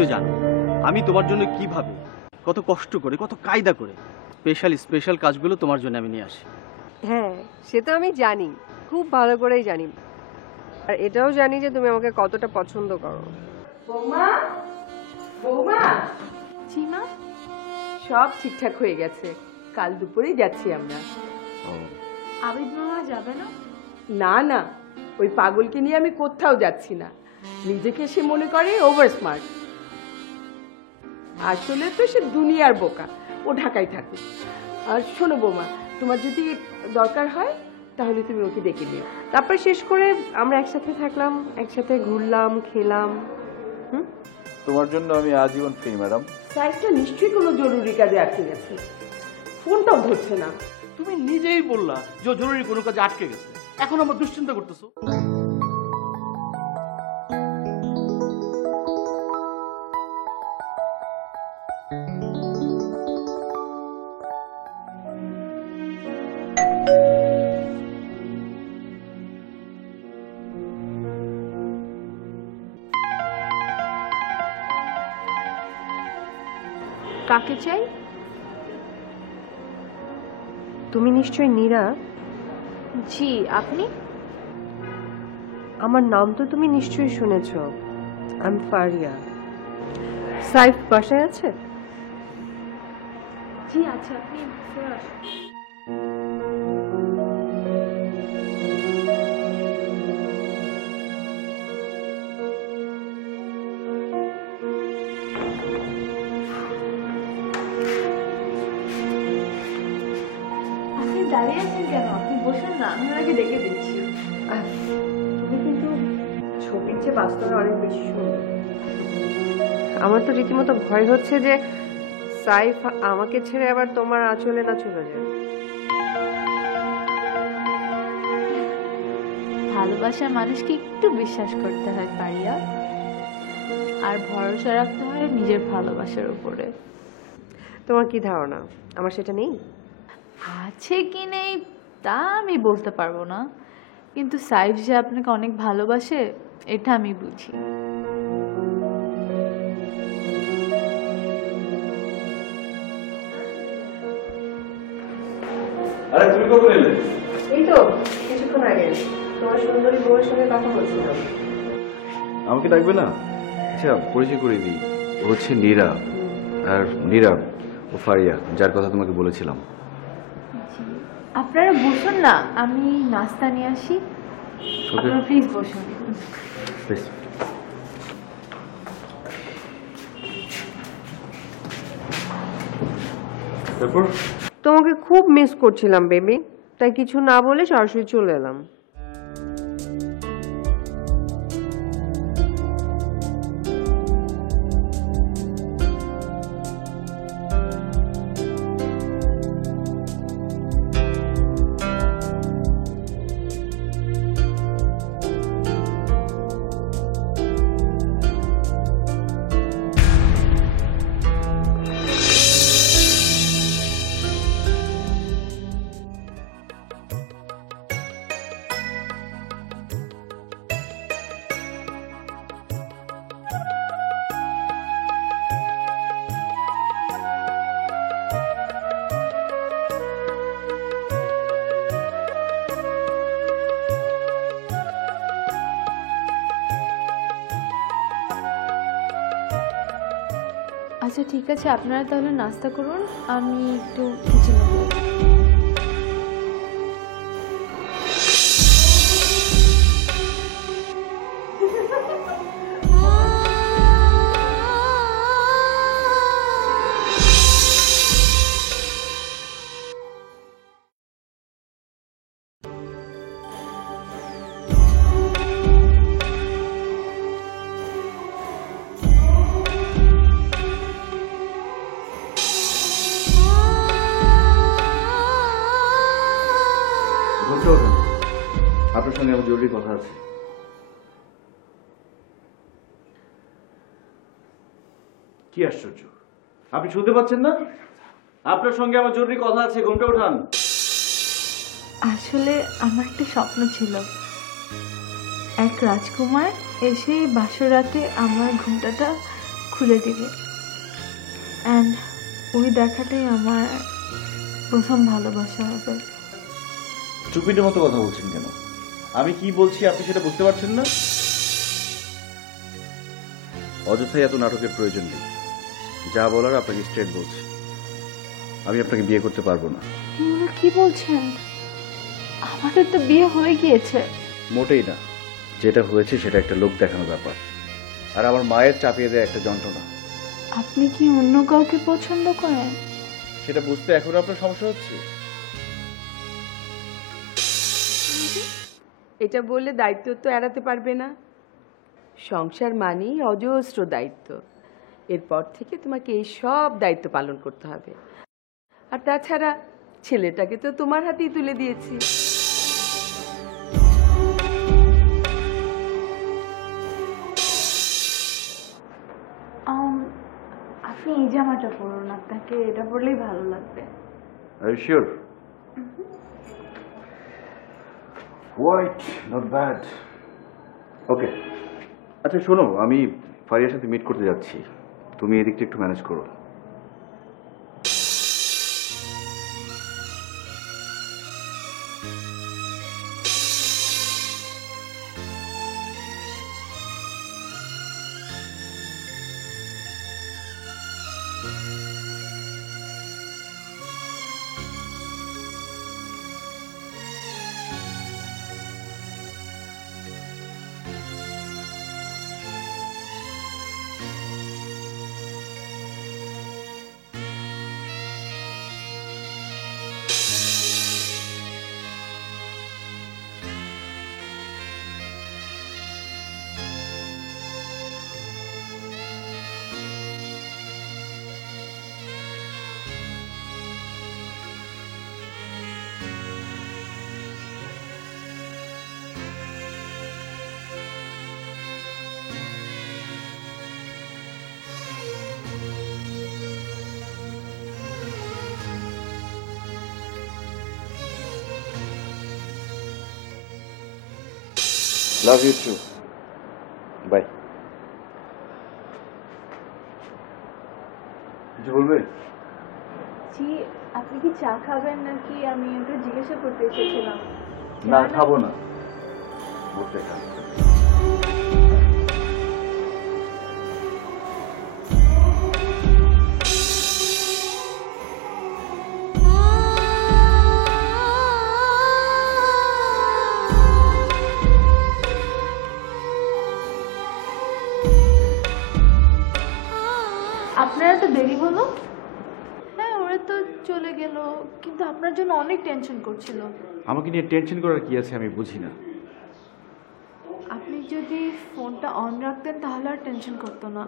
তো জানো আমি তোমার জন্য কিভাবে কত কষ্ট করে কত কায়দা করে স্পেশাল কাজগুলো তোমার জন্য আমি নিয়ে আসি। হ্যাঁ, সে তো আমি জানি, খুব ভালো করেই জানি। আর এটাও জানি যে তুমি আমাকে কতটা পছন্দ করো। বৌমা, বৌমা। জি মা। সব ঠিকঠাক হয়ে গেছে, কাল দুপুরেই যাচ্ছি আমরা। আবিদ মামা যাবে না? না না, ওই পাগলকে নিয়ে আমি কোথাও যাচ্ছি না। নিজেকে সে মনে করে ওভার স্মার্ট, আসলে তো সে দুনিয়ার বোকা। ও ঢাকায় থাকে। আর শোনো বৌমা, তোমার যদি দরকার হয় তাহলে তুমি ওকে ডেকে দিও, তারপর শেষ করে আমরা একসাথে থাকলাম, একসাথে ঘুরলাম, খেলাম। তোমার জন্য আমি আজীবন ফ্রি ম্যাডাম। সাইজটা নিশ্চয়ই কোনো জরুরি কাজে আটকে গেছে, ফোনটাও ধরছে না। তুমি নিজেই বললা যে জরুরি কোনো কাজে আটকে গেছে, এখন আমার দুশ্চিন্তা করতেছো। কাকে চাই? তুমি নিশ্চয়ই নীরা। জি, আপনি? আমার নাম তো তুমি নিশ্চয়ই শুনেছ, আমি ফারিয়া। সাইফ বাসায় আছে? জি আচ্ছা, আপনি ভিতরে আসুন। আপনি দাঁড়িয়ে আছেন কেন? আপনি বসুন না, আমি ওনাকে ডেকে দিচ্ছি। তুমি কিন্তু ছবির চেয়ে বাস্তবে অনেক বেশি সুন্দর। আমার তো রীতিমতো ভয় হচ্ছে যে সাইফ আমাকে ছেড়ে আবার তোমার আঁচলে না চলে যায়। ভালোবাসার মানুষকে একটু বিশ্বাস করতে হয় পারিয়া, আর ভরসা রাখতে হয় নিজের ভালোবাসার উপরে। তোমার কি ধারণা আমার সেটা নেই? আছে কি নেই তা আমি বলতে পারবো না, কিন্তু সাইফ যে আপনাকে অনেক ভালোবাসে এটা আমি বুঝি। আরে তুমি কখন এলে? এই তো কিছুক্ষণ আগে তোমার সুন্দরী বউয়ের সঙ্গে কথা বলছিলাম। আমাকে ডাকবে না? আচ্ছা, পরিচয় করে দিই। ও হচ্ছে নীরা, আর নীরা ও ফারিয়া, যার কথা তোমাকে বলেছিলাম। আপনারা বসুন না, আমি নাস্তা নিয়ে আসি। আপনারা প্লিজ বসুন। প্লিজ। তারপর তোমাকে খুব মিস করছিলাম বেবি, তাই কিছু না বলে সরাসরি চলে এলাম। আচ্ছা ঠিক আছে, আপনারা তাহলে নাস্তা করুন, আমি একটু কিচেনে যাই। আপনার সঙ্গে আমার জরুরি কথা আছে। কি আশ্চর্য, আপনি শুনতে পাচ্ছেন না? আপনার সঙ্গে আমার জরুরি কথা আছে, ঘুমটা ওঠান। আসলে আমার একটা স্বপ্ন ছিল, এক রাজকুমার এসে বাসর রাতে আমার ঘুমটাটা খুলে দিবে। অ্যান্ড ওই দেখাটাই আমার প্রথম ভালোবাসা হবে। স্টুপিডের মতো কথা বলছেন কেন? আমি কি বলছি আপনি সেটা বুঝতে পারছেন না? অযথাই এত নাটকের প্রয়োজন নেই। যা বলার আপনাকে স্ট্রেট বলছি, আমি আপনাকে বিয়ে করতে পারবো না। এগুলো কি বলছেন? আমাদের তো বিয়ে হয়ে গিয়েছে। মোটেই না, যেটা হয়েছে সেটা একটা লোক দেখানো ব্যাপার, আর আমার মায়ের চাপিয়ে দেয় একটা যন্ত্রণা। আপনি কি অন্য কাউকে পছন্দ করেন? সেটা বুঝতে এখনো আপনার সমস্যা হচ্ছে? এটা বললে দায়িত্ব তো এড়াতে পারবে না। সংসার মানেই অজস্র দায়িত্ব। এরপর থেকে তোমাকে এই সব দায়িত্ব পালন করতে হবে। আর তাছাড়া ছেলেটাকে তো তোমার হাতেই তুলে দিয়েছি। আপনি এই জামাটা পরুন, আপনাকে এটা পরলেই ভালো লাগবে। Are you sure? White, not bad. Okay. আচ্ছা শোনো, আমি ফারিয়ার সাথে মিট করতে যাচ্ছি, তুমি এদিকটা একটু ম্যানেজ করো। Love you too. Bye. কিছু বলবে? জি, আপনি কি চা খাবেন নাকি? আমি ওটা জিজ্ঞাসা করতে এসেছিলাম। না, খাবো না। বসে খান। আপনারা তো দেরি হলো। হ্যাঁ, ওরা তো চলে গেল, কিন্তু আপনার জন্য অনেক টেনশন করছিল। আমাকে নিয়ে টেনশন করার কি আছে আমি বুঝি না। আপনি যদি ফোনটা অন রাখতেন তাহলে আর টেনশন করতো না।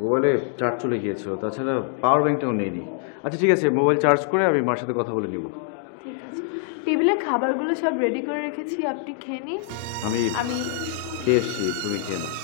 মোবাইলে চার্জ চলে গিয়েছিল, তাছাড়া পাওয়ার ব্যাংকটাও নেইনি। আচ্ছা ঠিক আছে, মোবাইল চার্জ করে আমি মার সাথে কথা বলে নিব। ঠিক আছে, টেবিলে খাবারগুলো সব রেডি করে রেখেছি, আপনি খেয়ে নিন। আমি খেয়ে এসছি, তুমি খেয়ে নাও।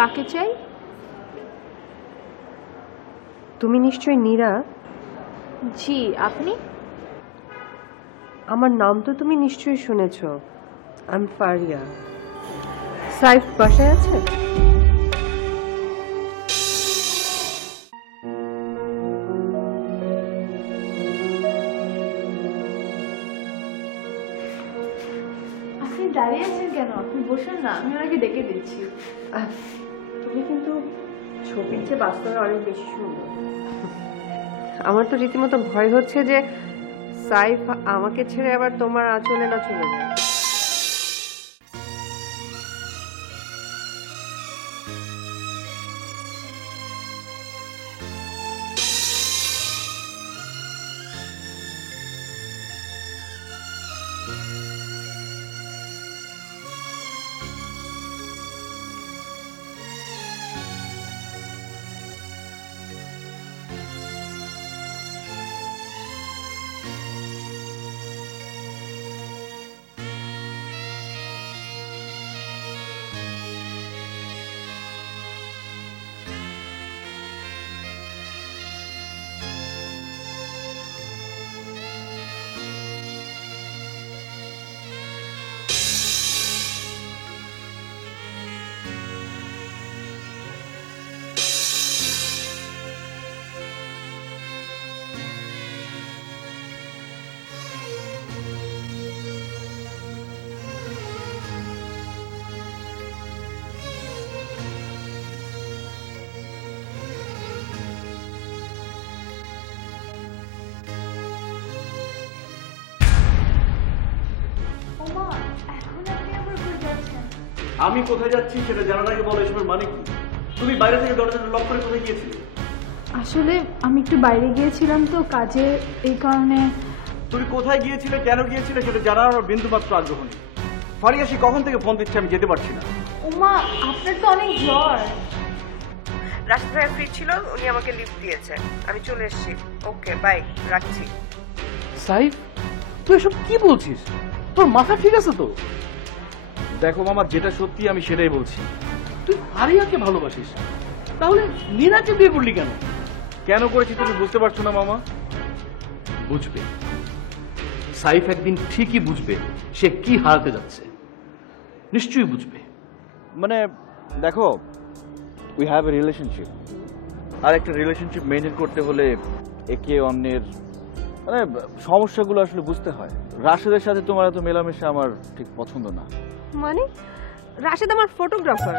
কাকে চাই? তুমি নিশ্চয়ই নীরা। জি, আপনি? আমার নাম তো তুমি নিশ্চয়ই শুনেছ। আমি ফারিয়া। সাইফ বাসায় আছে? আপনি দাঁড়িয়ে আছেন কেন? আপনি বসেন না, আমি ওনাকে ডেকে দিচ্ছি। তুমি কিন্তু ছবির চেয়ে বাস্তবে অনেক বেশি সুন্দর। আমার তো রীতিমতো ভয় হচ্ছে যে সাইফ আমাকে ছেড়ে আবার তোমার আঁচলে না চলে যায়। আমি কোথায় যাচ্ছি সেটা জানার আগে বলো এসবের মানে কি? তুমি বাইরে থেকে দরজাটা লক করে কোথায় গিয়েছিলে? আসলে আমি একটু বাইরে গিয়েছিলাম তো কাজে, এই কারণে। তুমি কোথায় গিয়েছিলে, কেন গিয়েছিলে সেটা জানার আমার বিন্দুমাত্র আগ্রহ নেই। ফারিয়া সে কখন থেকে ফোন দিচ্ছে, আমি যেতে পারছি না। ওমা, আপনার তো অনেক জ্বর। রাশিদ ভাইয়া ফ্রি ছিল, উনি আমাকে লিফট দিয়েছে, আমি চলে এসেছি। ওকে বাই, রাখছি। সাইফ, তুই এসব কি বলছিস? তোর মাথা ঠিক আছে তো? দেখো মামা, যেটা সত্যি আমি সেটাই বলছি। তুই ফারিয়াকে ভালোবাসিস, তাহলে নীনাকে বিয়ে করলি কেন? কেন করেছি তুমি বুঝতে পারছো না মামা? বুঝবে, সাইফ একদিন ঠিকই বুঝবে সে কি হারাতে যাচ্ছে। নিশ্চয়ই বুঝবে। মানে দেখো, উই হ্যাভ এ রিলেশনশিপ, আর একটা রিলেশনশিপ মেনটেন করতে হলে একে অন্যের মানে সমস্যাগুলো আসলে বুঝতে হয়। রাশেদের সাথে তোমার এত মেলামেশা আমার ঠিক পছন্দ না। মানে রাশেদ আমার ফটোগ্রাফার,